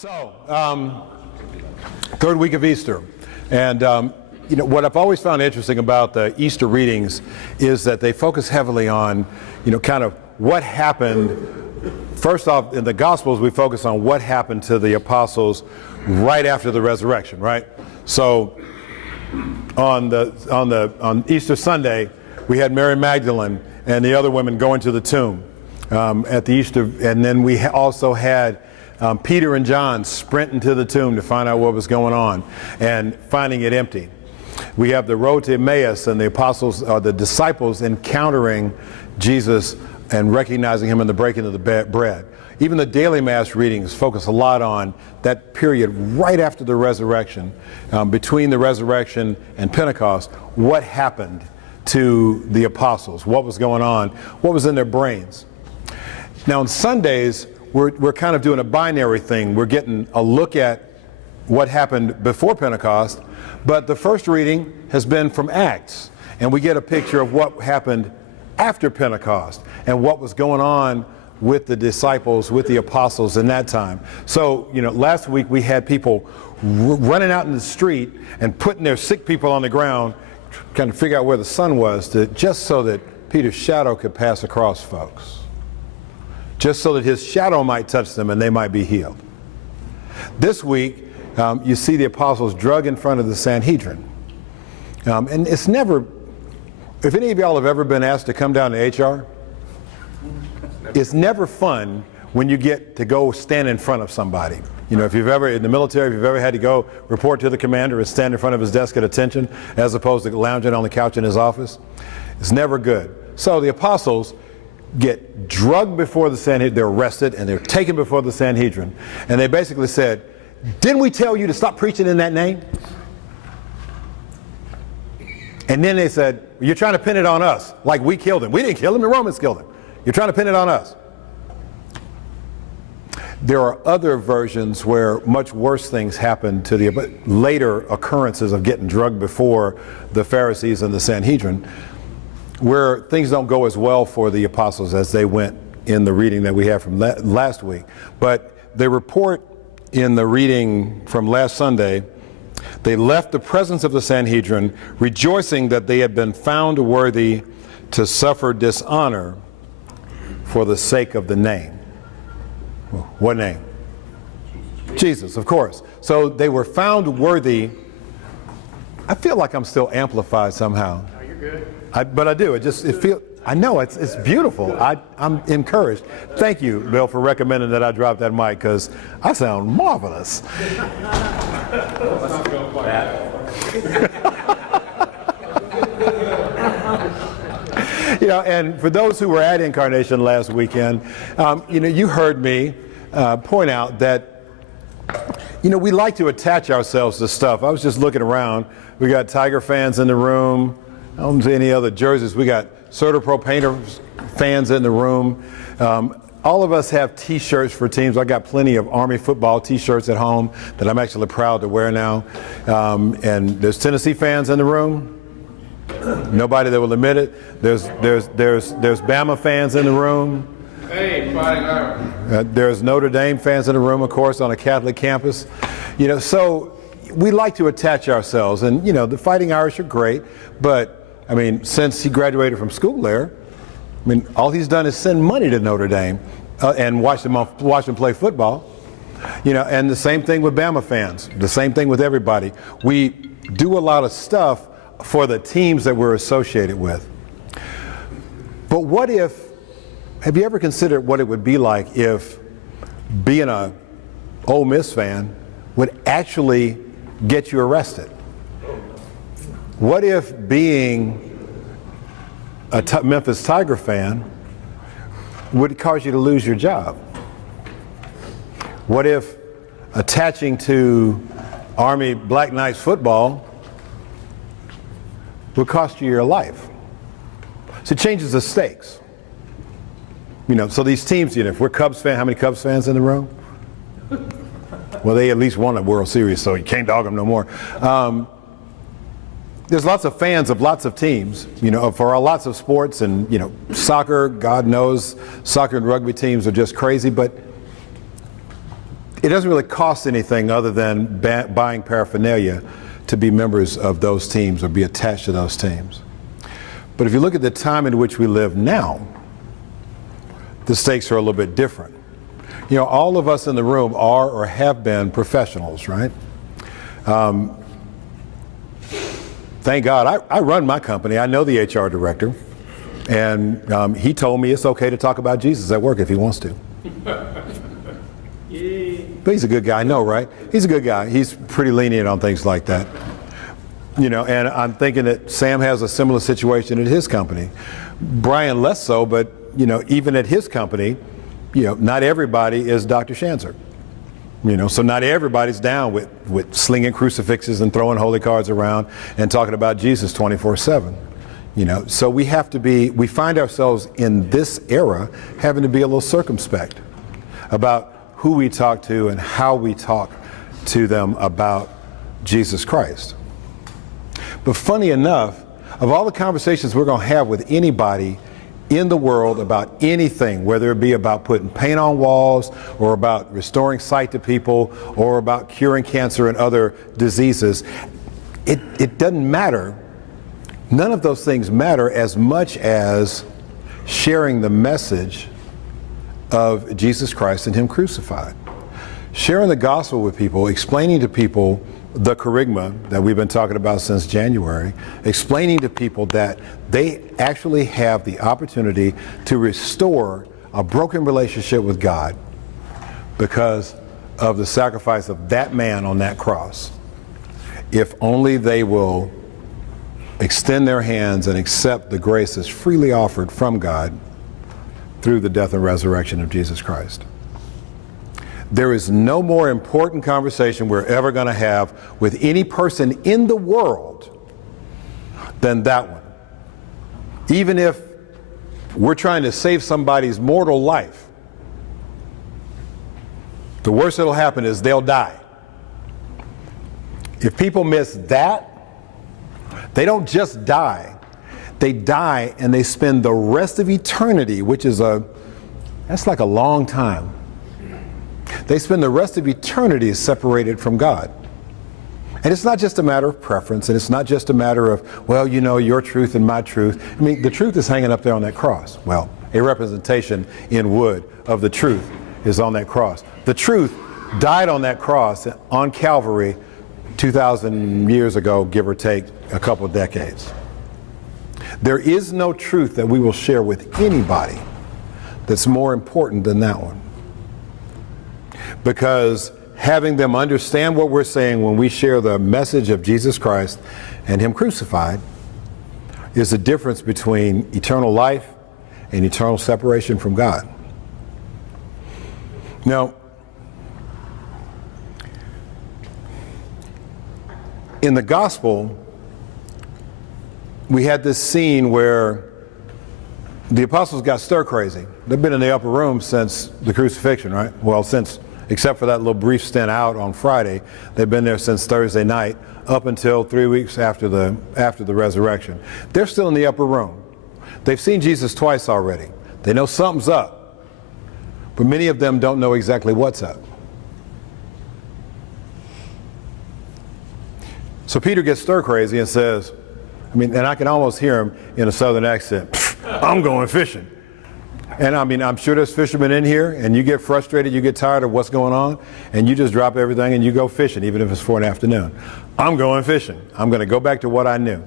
So, third week of Easter, and what I've always found interesting about the Easter readings is that they focus heavily on, kind of what happened. First off, in the Gospels, we focus on what happened to the apostles right after the resurrection, right? So, on Easter Sunday, we had Mary Magdalene and the other women going to the tomb at the Easter, and then we also had Peter and John sprinting to the tomb to find out what was going on and finding it empty. We have the road to Emmaus and the apostles, the disciples encountering Jesus and recognizing him in the breaking of the bread. Even the daily mass readings focus a lot on that period right after the resurrection, between the resurrection and Pentecost. What happened to the apostles? What was going on? What was in their brains? Now on Sundays, we're kind of doing a binary thing. We're getting a look at what happened before Pentecost, but the first reading has been from Acts, and we get a picture of what happened after Pentecost and what was going on with the disciples, with the apostles in that time. So, last week we had people running out in the street and putting their sick people on the ground, trying to figure out where the sun was, just so that Peter's shadow could pass across folks. Just so that his shadow might touch them and they might be healed. This week, you see the apostles drug in front of the Sanhedrin. And it's never, if any of y'all have ever been asked to come down to HR, it's never fun when you get to go stand in front of somebody. If you've ever, in the military, if you've ever had to go report to the commander and stand in front of his desk at attention, as opposed to lounging on the couch in his office, it's never good. So the apostles get drugged before the Sanhedrin, they're arrested and they're taken before the Sanhedrin. And they basically said, didn't we tell you to stop preaching in that name? And then they said, you're trying to pin it on us, like we killed him. We didn't kill him, the Romans killed him. You're trying to pin it on us. There are other versions where much worse things happen to the later occurrences of getting drugged before the Pharisees and the Sanhedrin, where things don't go as well for the apostles as they went in the reading that we have from last week. But they report in the reading from last Sunday, they left the presence of the Sanhedrin, rejoicing that they had been found worthy to suffer dishonor for the sake of the name. What name? Jesus, of course. So they were found worthy. I feel like I'm still amplified somehow. No, you're good. But I do. I know it's beautiful. I'm encouraged. Thank you, Bill, for recommending that I drop that mic, because I sound marvelous. And for those who were at Incarnation last weekend, you heard me point out that, we like to attach ourselves to stuff. I was just looking around. We got Tiger fans in the room. I don't see any other jerseys. We got Certapro Painter fans in the room. All of us have T-shirts for teams. I got plenty of Army football T-shirts at home that I'm actually proud to wear now. And there's Tennessee fans in the room. Nobody that will admit it. There's Bama fans in the room. Hey, Fighting Irish. There's Notre Dame fans in the room, of course, on a Catholic campus. So we like to attach ourselves, and the Fighting Irish are great, but since he graduated from school there, all he's done is send money to Notre Dame and watch them play football. And the same thing with Bama fans, the same thing with everybody. We do a lot of stuff for the teams that we're associated with. But have you ever considered what it would be like if being a Ole Miss fan would actually get you arrested? What if being a Memphis Tiger fan would cause you to lose your job? What if attaching to Army Black Knights football would cost you your life? So it changes the stakes. So these teams, if we're Cubs fans, how many Cubs fans in the room? Well, they at least won a World Series, so you can't dog them no more. There's lots of fans of lots of teams, for lots of sports, and, soccer, God knows, soccer and rugby teams are just crazy, but it doesn't really cost anything other than buying paraphernalia to be members of those teams or be attached to those teams. But if you look at the time in which we live now, the stakes are a little bit different. You know, all of us in the room are or have been professionals, right? Thank God, I run my company. I know the HR director, and he told me it's okay to talk about Jesus at work if he wants to. But he's a good guy, I know, right? He's a good guy. He's pretty lenient on things like that. You know, and I'm thinking that Sam has a similar situation at his company. Brian less so, but, you know, even at his company, you know, not everybody is Dr. Shanzer. You know, so not everybody's down with slinging crucifixes and throwing holy cards around and talking about Jesus 24/7. You know, so we find ourselves in this era having to be a little circumspect about who we talk to and how we talk to them about Jesus Christ. But funny enough, of all the conversations we're going to have with anybody in the world about anything, whether it be about putting paint on walls or about restoring sight to people or about curing cancer and other diseases, it doesn't matter. None of those things matter as much as sharing the message of Jesus Christ and Him crucified. Sharing the gospel with people, explaining to people the kerygma that we've been talking about since January, explaining to people that they actually have the opportunity to restore a broken relationship with God because of the sacrifice of that man on that cross. If only they will extend their hands and accept the grace that's freely offered from God through the death and resurrection of Jesus Christ. There is no more important conversation we're ever going to have with any person in the world than that one. Even if we're trying to save somebody's mortal life, the worst that'll happen is they'll die. If people miss that, they don't just die. They die and they spend the rest of eternity, which is that's like a long time. They spend the rest of eternity separated from God. And it's not just a matter of preference, and it's not just a matter of, well, you know, your truth and my truth. I mean, the truth is hanging up there on that cross. Well, a representation in wood of the truth is on that cross. The truth died on that cross on Calvary 2,000 years ago, give or take a couple of decades. There is no truth that we will share with anybody that's more important than that one. Because having them understand what we're saying when we share the message of Jesus Christ and Him crucified is the difference between eternal life and eternal separation from God. Now, in the gospel, we had this scene where the apostles got stir crazy. They've been in the upper room since the crucifixion, right? Well, except for that little brief stint out on Friday, they've been there since Thursday night up until 3 weeks after the resurrection. They're still in the upper room. They've seen Jesus twice already. They know something's up, but many of them don't know exactly what's up. So Peter gets stir crazy and says, and I can almost hear him in a southern accent, "I'm going fishing." And I'm sure there's fishermen in here, and you get frustrated, you get tired of what's going on, and you just drop everything and you go fishing, even if it's for an afternoon. "I'm going fishing. I'm going to go back to what I knew."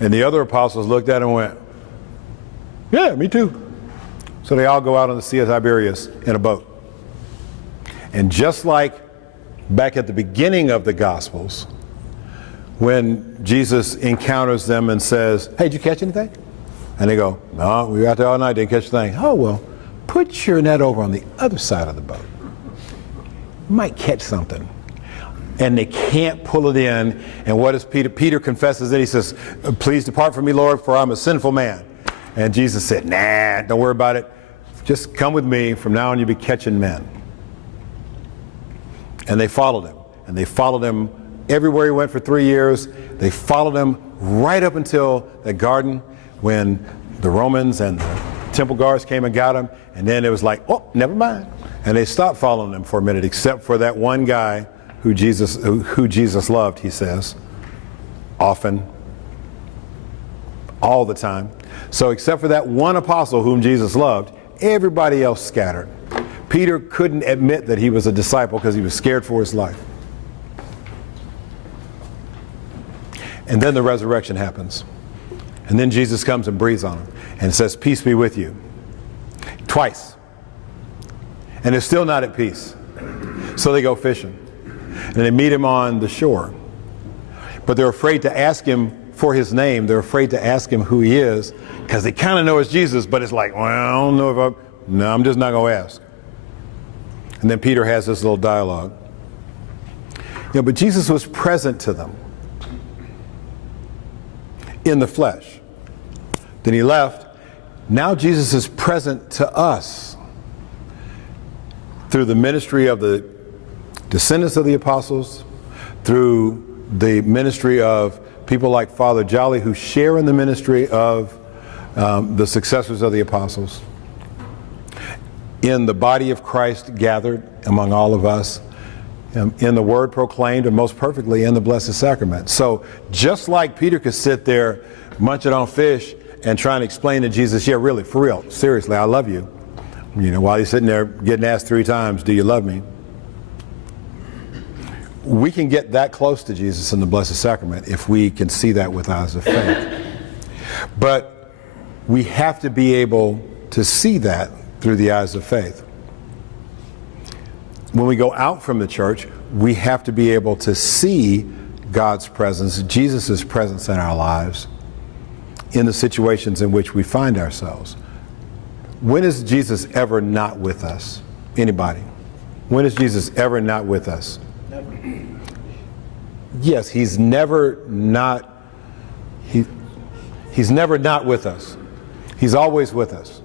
And the other apostles looked at him and went, "Yeah, me too." So they all go out on the Sea of Tiberias in a boat. And just like back at the beginning of the Gospels, when Jesus encounters them and says, "Hey, did you catch anything?" And they go, "No, we were out there all night, didn't catch a thing." "Oh, well, put your net over on the other side of the boat. You might catch something." And they can't pull it in. And what does Peter? Peter confesses it. He says, "Please depart from me, Lord, for I'm a sinful man." And Jesus said, "Nah, don't worry about it. Just come with me. From now on, you'll be catching men." And they followed him. And they followed him everywhere he went for 3 years. They followed him right up until the garden, when the Romans and the temple guards came and got him, and then it was like, "Oh, never mind. And they stopped following him for a minute, except for that one guy who Jesus loved, he says, often, all the time. So except for that one apostle whom Jesus loved, everybody else scattered. Peter couldn't admit that he was a disciple because he was scared for his life. And then the resurrection happens. And then Jesus comes and breathes on him and says, "Peace be with you." Twice. And they're still not at peace. So they go fishing. And they meet him on the shore. But they're afraid to ask him for his name. They're afraid to ask him who he is because they kind of know it's Jesus, but it's like, well, I don't know if I'm just not going to ask. And then Peter has this little dialogue. But Jesus was present to them in the flesh. Then he left. Now Jesus is present to us through the ministry of the descendants of the apostles, through the ministry of people like Father Jolly who share in the ministry of the successors of the apostles, in the body of Christ gathered among all of us, in the word proclaimed, and most perfectly in the Blessed Sacrament. So just like Peter could sit there munching on fish and trying to explain to Jesus, yeah, really, for real, seriously, I love you. While he's sitting there getting asked 3 times, do you love me? We can get that close to Jesus in the Blessed Sacrament if we can see that with eyes of faith. But we have to be able to see that through the eyes of faith. When we go out from the church, we have to be able to see God's presence, Jesus' presence in our lives, in the situations in which we find ourselves. When is Jesus ever not with us? Anybody? When is Jesus ever not with us? Never. Yes, he's never not. He's never not with us. He's always with us.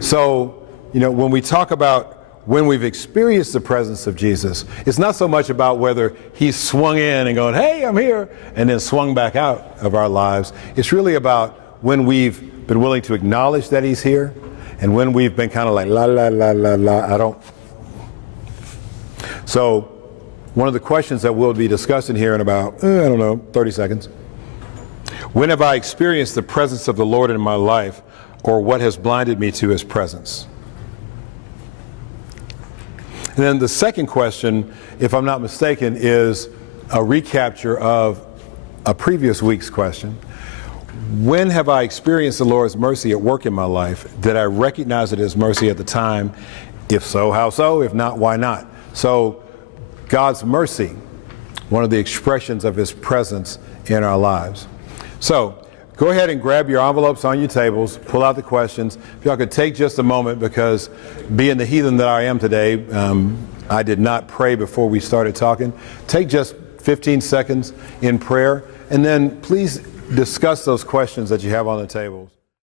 So, when we talk about when we've experienced the presence of Jesus, it's not so much about whether he's swung in and going, "Hey, I'm here," and then swung back out of our lives. It's really about when we've been willing to acknowledge that he's here, and when we've been kind of like, la, la, la, la, la, I don't. So one of the questions that we'll be discussing here in about, 30 seconds. When have I experienced the presence of the Lord in my life, or what has blinded me to his presence? And then the second question, if I'm not mistaken, is a recapture of a previous week's question. When have I experienced the Lord's mercy at work in my life? Did I recognize it as mercy at the time? If so, how so? If not, why not? So God's mercy, one of the expressions of his presence in our lives. So go ahead and grab your envelopes on your tables, pull out the questions. If y'all could take just a moment, because being the heathen that I am today, I did not pray before we started talking. Take just 15 seconds in prayer, and then please discuss those questions that you have on the tables.